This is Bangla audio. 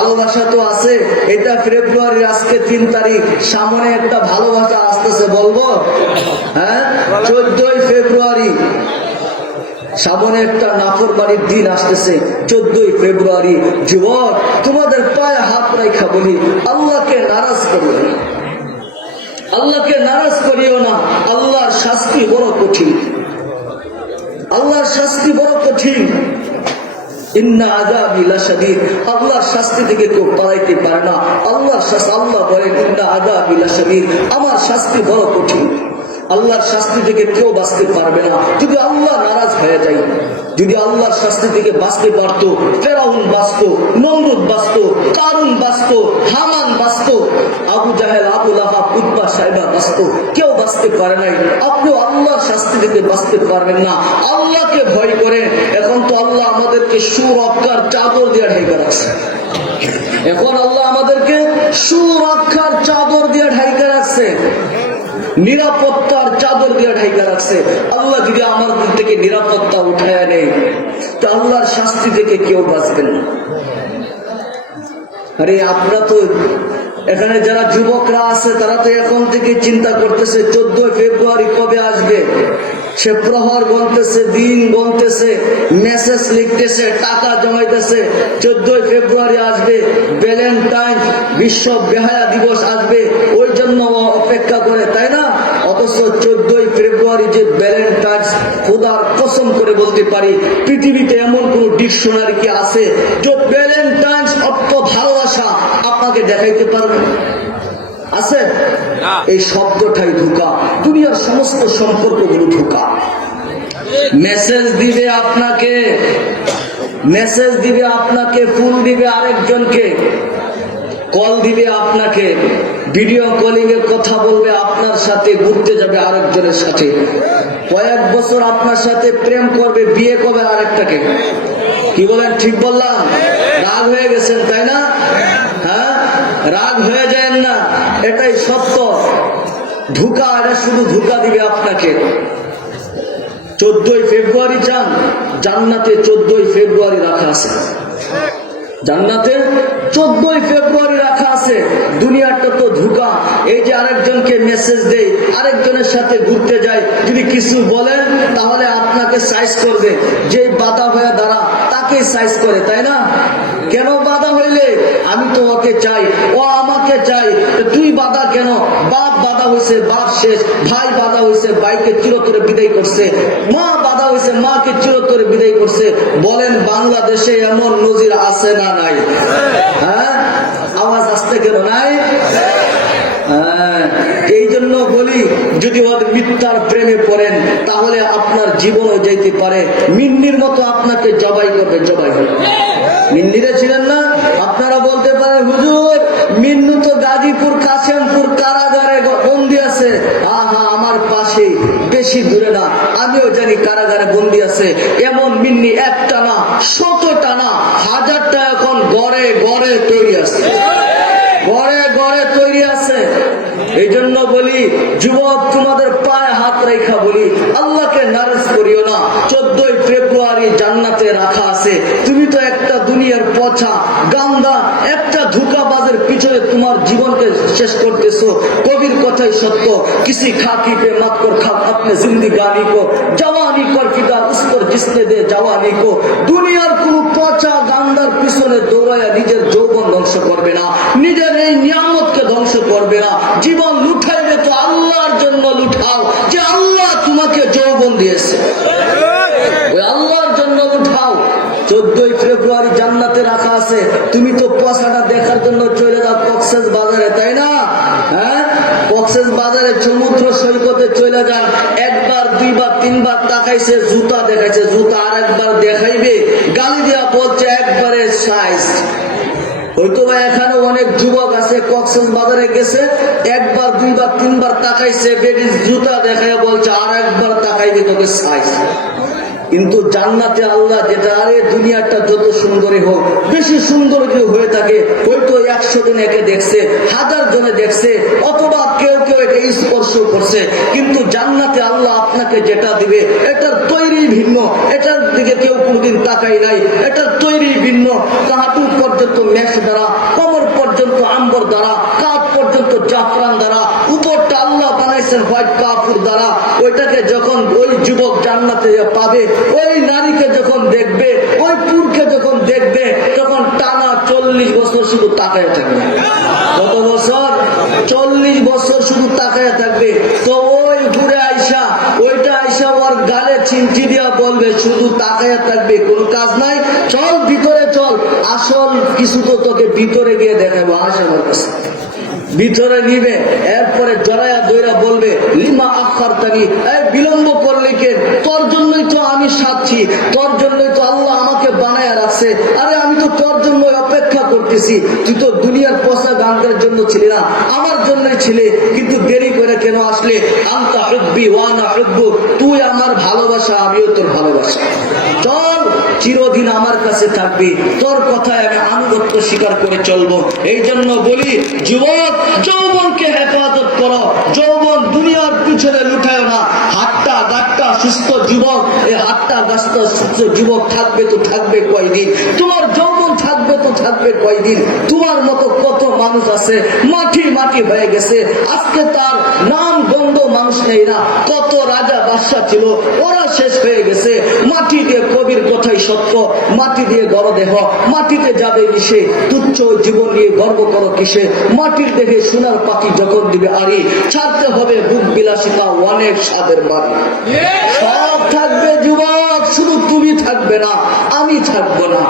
ভালোবাসা তো আছে। এটা ফেব্রুয়ারির আজকে 3 তারিখ, সামনে একটা ভালোবাসা আসতেছে, বলবো? হ্যাঁ, 14ই ফেব্রুয়ারি সামনে একটা নাফরমানির দিন আসতেছে, 14ই ফেব্রুয়ারি। যুবক, তোমাদের পায়ে হাত রাখা বলি, আল্লাহকে নারাজ করিও না, আল্লাহকে নারাজ করিও না। আল্লাহর শাস্তি বড় কঠিন, আল্লাহর শাস্তি বড় কঠিন। ইন্না আযাবি লাশাদীদ, আল্লাহর শাস্তি থেকে কেউ পালাইতে পারে না। আল্লাহর শাস্তি, আল্লাহ বলেন ইন্না আযাবি লাশাদীদ, আমার শাস্তি বড় কঠিন। আল্লাহর শাস্তি থেকে কেউ বাঁচতে পারবে না যদি আল্লাহ নারাজ হয়ে যায়। যদি আল্লাহর শাস্তি থেকে বাঁচতে পারতো, ফেরাউন বাঁচতো, নমরুদ বাঁচতো, কারুন বাঁচতো, হামান বাঁচতো, আবু জাহেল, আবু লাহাব, উতবা, সাইবা বাঁচতো। কেউ বাঁচতে পারে নাই। আপনিও আল্লাহর শাস্তি থেকে বাঁচতে পারবেন না। আল্লাহকে ভয় করেন। এখন তো আল্লাহ আমাদেরকে সুরক্ষার চাদর দিয়ে ঢেকে রাখছে। এখন আল্লাহ আমাদেরকে সুরক্ষার চাদর দিয়ে ঢেকে রাখছে, নিরাপত্তার চাদর দিয়ে ঢাকা রাখছে। আল্লাহ যদি আমাদের থেকে নিরাপত্তা উঠায় নেই, তো আল্লাহর শাস্তি থেকে কেউ বাঁচবেন না। আরে আপনারা তো এখানে যারা যুবকরা আছে, তারা তো এখন থেকে চিন্তা করতেছে 14 ফেব্রুয়ারি কবে আসবে। সে প্রহর গণতেছে, দিন গণতেছে, মেসেজ লিখতেছে, টাকা জমাইতেছে। 14 ফেব্রুয়ারি আসবে, ভ্যালেন্টাইন, বিশ্ব বেহায়া দিবস আসবে, ওই জন্য অপেক্ষা করে, তাই না? অথচ 14 ফেব্রুয়ারি যে ভ্যালেন্টাইন, খোদার কসম করে বলতে পারি, পৃথিবীতে এমন কোন ডিকশনারি কি আছে যে ভ্যালেন্টাইন অর্থ ভালোবাসা আপনাকে দেখাইতে পারবে? আছে? এই শব্দটাই ধোঁকা। দুনিয়ার সমস্ত সম্পর্কগুলো ধোঁকা। মেসেজ দিবে আপনাকে, মেসেজ দিবে আপনাকে, ফুল দিবে আরেকজনকে, কল দিবে আপনাকে, ভিডিও কলিং এর কথা বলবে আপনার সাথে, ঘুরতে যাবে আরেকজনের সাথে, কয়েক বছর আপনার সাথে প্রেম করবে, বিয়ে করবে আরেকটাকে। কি বলেন? ঠিক বললাম? রাগ হয়ে গেছেন, তাই না? হ্যাঁ, রাগ হয়ে যায় না, এটাই সত্য। ধোঁকা, এটা শুধু ধোঁকা দিবে আপনাকে। 14ই ফেব্রুয়ারি চান? জান্নাতে 14ই ফেব্রুয়ারি রাখা আছে, জান্নাতে 14ই ফেব্রুয়ারি রাখা আছে। দুনিয়াটা তো ধোঁকা। এই যে আরেকজনকে মেসেজ দেয়, আরেকজনের সাথে ঘুরতে যায়, যদি কিছু বলেন তাহলে আপনাকে সাইজ করবে। যে বাধা হয়ে দাঁড়া তাকে সাইজ করে, তাই না? কেন বাধা হইলে? আমি তো ওকে চাই, ও আমাকে চাই, তুই বাধা কেন? বাপ বাধা হয়েছে, বাপ শেষ। ভাই বাধা হয়েছে, ভাইকে চিরতরে বিদায় করছে। মা বাধা হয়েছে, মাকে চিরতরে বিদায় করছে। বলেন, বাংলাদেশে এমন নজির আছে না নাই? হ্যাঁ, আওয়াজ আসতে কেন নাই? এই জন্য বলি, যদি ওদের মিথ্যার প্রেমে পড়েন তাহলে আপনার জীবনও যেতে পারে। মিন্নির মতো আপনাকে জবাই করবে, জবাই করবে। মিন্নিরে ছিলেন না? আপনারা বলতে পারেন, হুজুর মিন্নু তো গাজীপুর কাশিমপুর কারাগারে বন্দি আছে। আহা, আমার পাশে, বেশি দূরে না, আমিও জানি কারাগারে বন্দি আছে। এমন মিন্নি একটা না, 100টা না, 1000টা এখন গড়ে গড়ে তৈরি আছে, গড়ে গড়ে তৈরি আছে। এই জন্য বলি, যুবক, তোমাদের পায়ে হাত রেখা বলি, আল্লাহকে নারাজ করিও না। 14ই ফেব্রুয়ারি জান্নাতে রাখা আছে। তুমি তো একটা দুনিয়ার পচা গান্দা, একটা ধোঁকাবাজের পিছনে তোমার জীবনকে শেষ করতেছো। কবির কথাই সত্য, কিসি খাকি পে মত কর খাক আপনি জিন্দিগানি কো, জওয়ানি কর ফিদা উস পর জিসনে দে জওয়ানি কো। দুনিয়ার কোন পচা গান্দার পিছনে দৌড়ায়া নিজের যৌবন ধ্বংস করবে না, নিজের এই নিয়ামতকে ধ্বংস করবে না। জীবন লুঠাইবে তো আল্লাহর জন্য লুঠাও, যে আল্লাহ তোমাকে যৌবন দিয়েছে, ওই আল্লাহর জন্য লুঠাও। 14ই ফেব্রুয়ারি জান্নাতে রাখা আছে। তুমি তো পয়সাটা দেখার জন্য চলে যাও কক্সেস বাজারে, তাই না? হ্যাঁ, কক্সেস বাজারে সমুদ্র সৈকতে চলে যান। একবার, দুইবার, তিনবার তাকাইছে, জুতা দেখাইছে, জুতা আর একবার দেখাইবে, গালি দিয়া বলছে একবারে সাইজ। হয়তো বা এখানে অনেক যুবক আছে, কক্সেস বাজারে গেছে, একবার, দুইবার, তিনবার তাকাইছে, বেডির জুতা দেখাইয়া বলছে আর একবার তাকাইবে তোকে সাইজ। কিন্তু জান্নাতে আল্লাহ যেটা, আরে দুনিয়াটা যত সুন্দরই হোক, বেশি সুন্দর কেউ হয়ে থাকে, হয়তো 100 জন একে দেখছে, 1000 জনে দেখছে, অথবা কেউ কেউ একে স্পর্শ করছে, কিন্তু জান্নাতে আল্লাহ আপনাকে যেটা দিবে এটার তৈরি ভিন্ন, এটার দিকে কেউ কোনদিন তাকাই নাই, এটার তৈরি ভিন্ন। হাঁটু পর্যন্ত পর্যন্ত মেষ দ্বারা, কোমর পর্যন্ত আম্বর দ্বারা, কাঁধ পর্যন্ত জাফরান দ্বারা, উপরটা আল্লাহ বানাইছেন হোয়াইট কাপড় দ্বারা। ওইটাকে যখন ওই যুবক জান্নাতে পাবে, ওই নারীকে যখন দেখবে, ওই পুরুষকে যখন দেখবে, তখন টানা 40 বছর শুধু তাকায় থাকবে। কত বছর? 40 বছর শুধু তাকায় থাকবে। তো ওই ঘুরে আইসা, ওইটা আইসা ওর গালে চিমটি দিয়া বলবে, শুধু তাকায় থাকবে, কোনো কাজ নাই, চল ভিতরে চল, আসল কিছু তো তোকে ভিতরে গিয়ে দেখাবো, আস আমার কাছে। ভিতরে নিবে, এরপরে জড়ায়া দইরা বলবে, লিমা আখারতানি, এই বিলম্ব করলে কে? তোর জন্যই তো আমি সাচ্ছি, তোর জন্যই তো আল্লাহ আমাকে বানায়া রাখছে। আরে আমি তো তোর জন্য অপেক্ষা করতেছি, তুই তো দুনিয়ার পচা গানটার জন্য ছিলি না, আমার জন্যই ছিলে, কিন্তু দেরি করে কেন আসলে? আনতা হুব্বি ওয়া আনা হুব্বুক, তুই আমার ভালোবাসা, আমিও তোর ভালোবাসা, চল চিরদিন আমার কাছে থাকবি, তোর কথায় আমি আনুগত্য স্বীকার করে চলবো। এই জন্য বলি, যুবক, যৌবনকে হেফাজত করো, যৌবন দুনিয়ার পিছনে লুটায় না। হাট্টা গাট্টা সুস্থ যুবক, এই হাট্টা গাছটা সুস্থ যুবক থাকবে তো থাকবে কয়দিন, তোমার যৌবন থাকবে তো থাকবে কয়দিন। তোমার মতো কত মানুষ আছে মাটি মাটি হয়ে গেছে, আজকে তার নাম গন্ধ মানুষ নেই না। কত রাজা বাদশা ছিল, ওরা শেষ হয়ে গেছে। মাটি দিয়ে, কবির কথাই সত্য, মাটি দিয়ে গড় দেহ, মাটিতে যাবে মিশে, তুচ্ছ জীবন নিয়ে গর্ব করো কিসে? মাটির দেহে সোনার পাখি যখন দিবে আড়ি, ছাড়তে হবে বুক বিলাসিতা অনেক স্বাদের বাড়ি। সব থাকবে যুবক, শুধু তুমি থাকবে না, আমি থাকবো না।